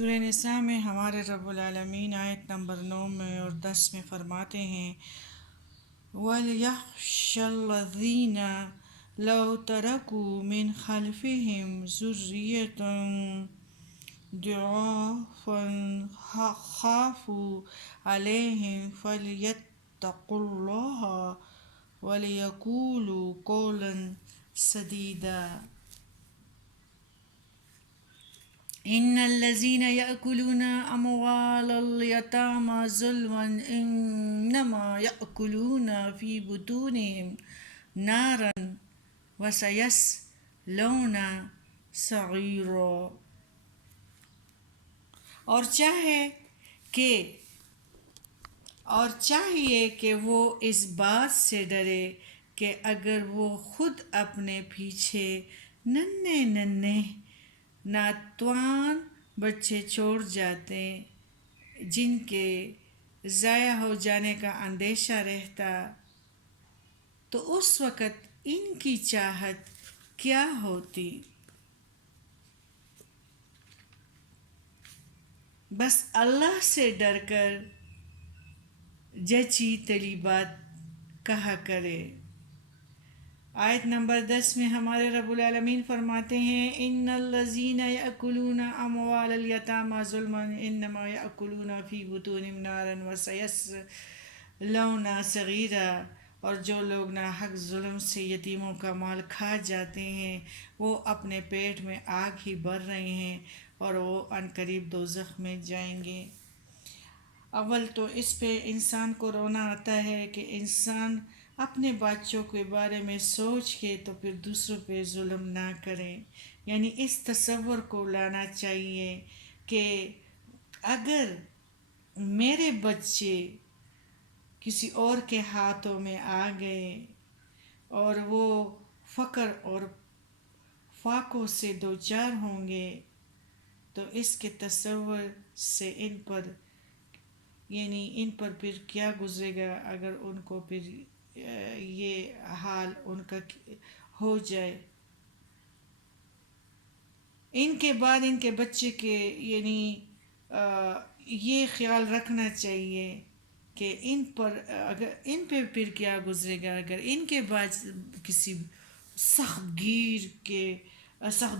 سورہ نساء میں ہمارے رب العالمین آیت نمبر 9 میں اور 10 میں فرماتے ہیں وَلْيَخْشَ الَّذِينَ لَوْ تَرَكُوا مِنْ خَلْفِهِمْ ذُرِّيَّةً ضِعَافًا خَافُوا عَلَيْهِمْ فَلْيَتَّقُوا اللَّهَ وَلْيَقُولُوا قَوْلًا سَدِيدًا إن الذين يأكلون أموال اليتامى ظلما إنما يأكلون في بطونهم نارا وسيصلون سعيرا اور چاہیے کہ وہ اس بات سے ڈرے کہ اگر وہ خود اپنے پیچھے ننھے ناتوان بچے چھوڑ جاتے جن کے ضائع ہو جانے کا اندیشہ رہتا تو اس وقت ان کی چاہت کیا ہوتی؟ بس اللہ سے ڈر کر جچی تلی بات کہا کرے۔ آیت نمبر 10 میں ہمارے رب العالمین فرماتے ہیں ان الذین یأکلون اموال الیتامی ظلما انما یأکلون فی بطونہم نارا وسیصلون سعیرا، اور جو لوگ ناحق ظلم سے یتیموں کا مال کھا جاتے ہیں وہ اپنے پیٹ میں آگ ہی بھر رہے ہیں اور وہ عنقریب دوزخ میں جائیں گے۔ اول تو اس پہ انسان کو رونا آتا ہے کہ انسان اپنے بچوں کے بارے میں سوچ کے تو پھر دوسروں پہ ظلم نہ کرے، یعنی اس تصور کو لانا چاہیے کہ اگر میرے بچے کسی اور کے ہاتھوں میں آ گئے اور وہ فقر اور فاقوں سے دوچار ہوں گے تو اس کے تصور سے ان پر پھر کیا گزرے گا اگر ان کو پھر یہ حال ان کا ہو جائے۔ ان کے بعد ان کے بچے کے یہ خیال رکھنا چاہیے کہ اگر ان پہ پھر کیا گزرے گا اگر ان کے بعد کسی سخت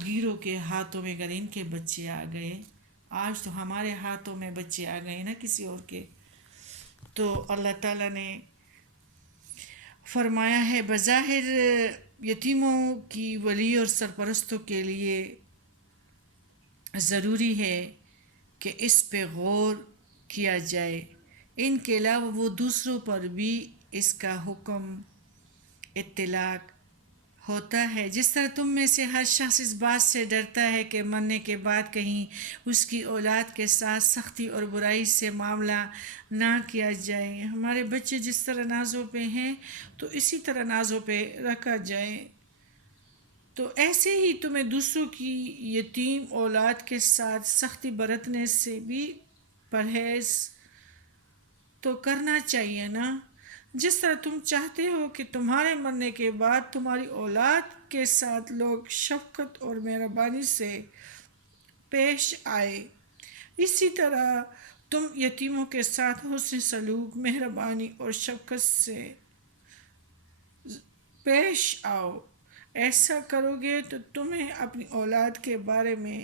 گیروں کے ہاتھوں میں اگر ان کے بچے آ گئے۔ آج تو ہمارے ہاتھوں میں بچے آ گئے نا کسی اور کے، تو اللہ تعالیٰ نے فرمایا ہے بظاہر یتیموں کی ولی اور سرپرستوں کے لیے ضروری ہے کہ اس پہ غور کیا جائے، ان کے علاوہ وہ دوسروں پر بھی اس کا حکم اطلاق ہوتا ہے۔ جس طرح تم میں سے ہر شخص اس بات سے ڈرتا ہے کہ مرنے کے بعد کہیں اس کی اولاد کے ساتھ سختی اور برائی سے معاملہ نہ کیا جائے، ہمارے بچے جس طرح نازوں پہ ہیں تو اسی طرح نازوں پہ رکھا جائے، تو ایسے ہی تمہیں دوسروں کی یتیم اولاد کے ساتھ سختی برتنے سے بھی پرہیز تو کرنا چاہیے نا۔ جس طرح تم چاہتے ہو کہ تمہارے مرنے کے بعد تمہاری اولاد کے ساتھ لوگ شفقت اور مہربانی سے پیش آئے، اسی طرح تم یتیموں کے ساتھ حسن سلوک، مہربانی اور شفقت سے پیش آؤ۔ ایسا کرو گے تو تمہیں اپنی اولاد کے بارے میں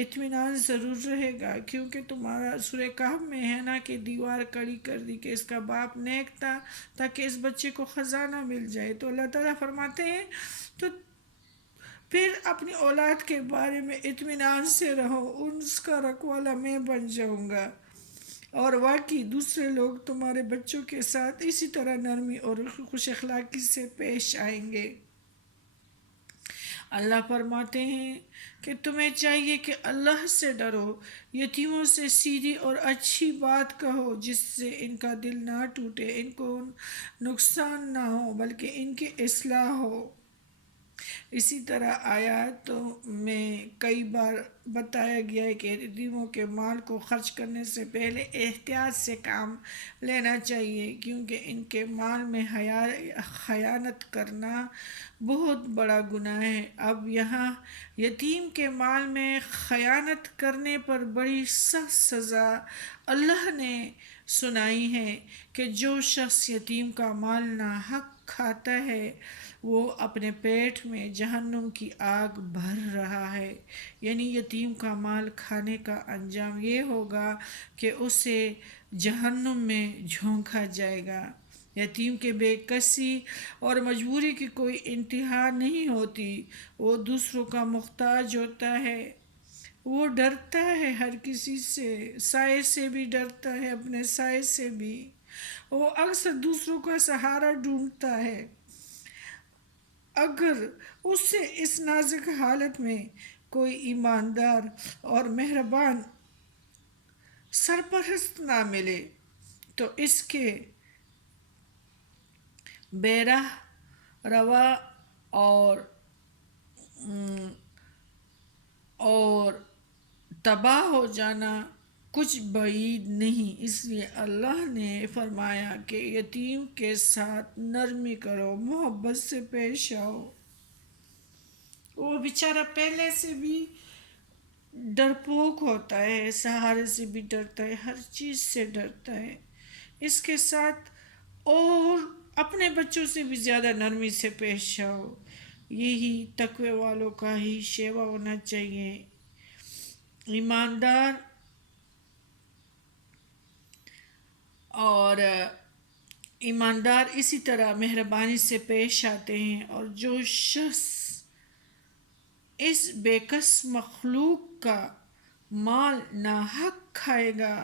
اطمینان ضرور رہے گا، کیونکہ تمہارا سورہ کہف میں ہے نا کہ دیوار کھڑی کر دی کہ اس کا باپ نیک تھا تاکہ اس بچے کو خزانہ مل جائے، تو اللہ تعالیٰ فرماتے ہیں تو پھر اپنی اولاد کے بارے میں اطمینان سے رہو، اس کا رکھوالا میں بن جاؤں گا، اور واقعی دوسرے لوگ تمہارے بچوں کے ساتھ اسی طرح نرمی اور خوش اخلاقی سے پیش آئیں گے۔ اللہ فرماتے ہیں کہ تمہیں چاہیے کہ اللہ سے ڈرو، یتیموں سے سیدھی اور اچھی بات کہو جس سے ان کا دل نہ ٹوٹے، ان کو نقصان نہ ہو بلکہ ان کی اصلاح ہو۔ اسی طرح آیاتوں میں کئی بار بتایا گیا ہے کہ یتیموں کے مال کو خرچ کرنے سے پہلے احتیاط سے کام لینا چاہیے، کیونکہ ان کے مال میں خیانت کرنا بہت بڑا گناہ ہے۔ اب یہاں یتیم کے مال میں خیانت کرنے پر بڑی سخت سزا اللہ نے سنائی ہے کہ جو شخص یتیم کا مال ناحق کھاتا ہے وہ اپنے پیٹ میں جہنم کی آگ بھر رہا ہے، یعنی یتیم کا مال کھانے کا انجام یہ ہوگا کہ اسے جہنم میں جھونکا جائے گا۔ یتیم کے بے کسی اور مجبوری کی کوئی انتہا نہیں ہوتی، وہ دوسروں کا محتاج ہوتا ہے، وہ ڈرتا ہے ہر کسی سے، سائے سے بھی ڈرتا ہے، اپنے سائے سے بھی، وہ اکثر دوسروں کا سہارا ڈھونڈتا ہے۔ اگر اسے اس نازک حالت میں کوئی ایماندار اور مہربان سرپرست نہ ملے تو اس کے بے راہ روا اور اور تباہ ہو جانا کچھ بعید نہیں۔ اس لیے اللہ نے فرمایا کہ یتیم کے ساتھ نرمی کرو، محبت سے پیش آؤ۔ وہ بیچارہ پہلے سے بھی ڈرپوک ہوتا ہے، سہارے سے بھی ڈرتا ہے، ہر چیز سے ڈرتا ہے، اس کے ساتھ اور اپنے بچوں سے بھی زیادہ نرمی سے پیش آؤ۔ یہی تقوی والوں کا ہی شیوا ہونا چاہیے۔ ایماندار اور ایماندار اسی طرح مہربانی سے پیش آتے ہیں، اور جو شخص اس بے کس مخلوق کا مال ناحق کھائے گا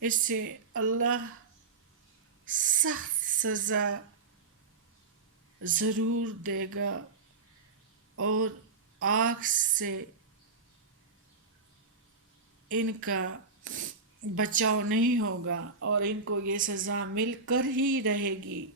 اسے اللہ سخت سزا ضرور دے گا اور آگ سے ان کا بچاؤ نہیں ہوگا اور ان کو یہ سزا مل کر ہی رہے گی۔